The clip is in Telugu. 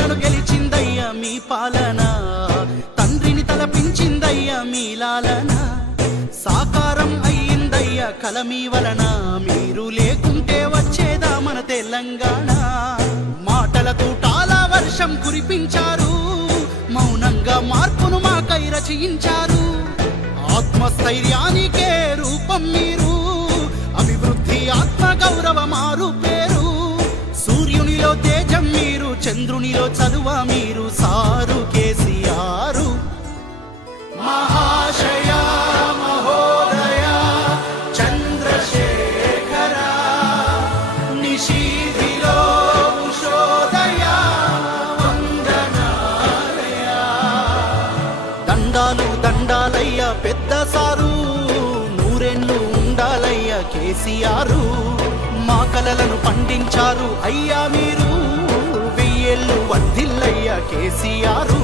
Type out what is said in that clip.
జనాలను గెలిచిందయ్యా మీ పాలన, తండ్రిని తలపించిందయ్యా మీ లాలన, సాకారం అయ్యిందయ్యా కల మీ వలన, మీరు లేకుంటే వచ్చేదా మన తెలంగాణ. మాటల తూటాల వర్షం కురిపించారు, మౌనంగా మార్పును మాకై రచయించారు. ఆత్మస్థైర్యానికే రూపం మీరు, అభివృద్ధి ఆత్మ గౌరవ మారు పేరు. సూర్యునిలో తేజం మీరు, చంద్రునిలో చదువ మీరు, సారు కేసీఆర్. మహాశయ మహోదయ చంద్రశేఖర, నిశీధిలో ఉషోదయ వందనాలయ. దండాలు దండాలయ్య పెద్ద సారు, నూరెండ్లు ఉండాలయ్య కేసీఆర్. మా కలలను పండించారు అయ్యా మీరు, వెయ్యేళ్ళు వర్ధిల్లయ్య కేసీఆర్.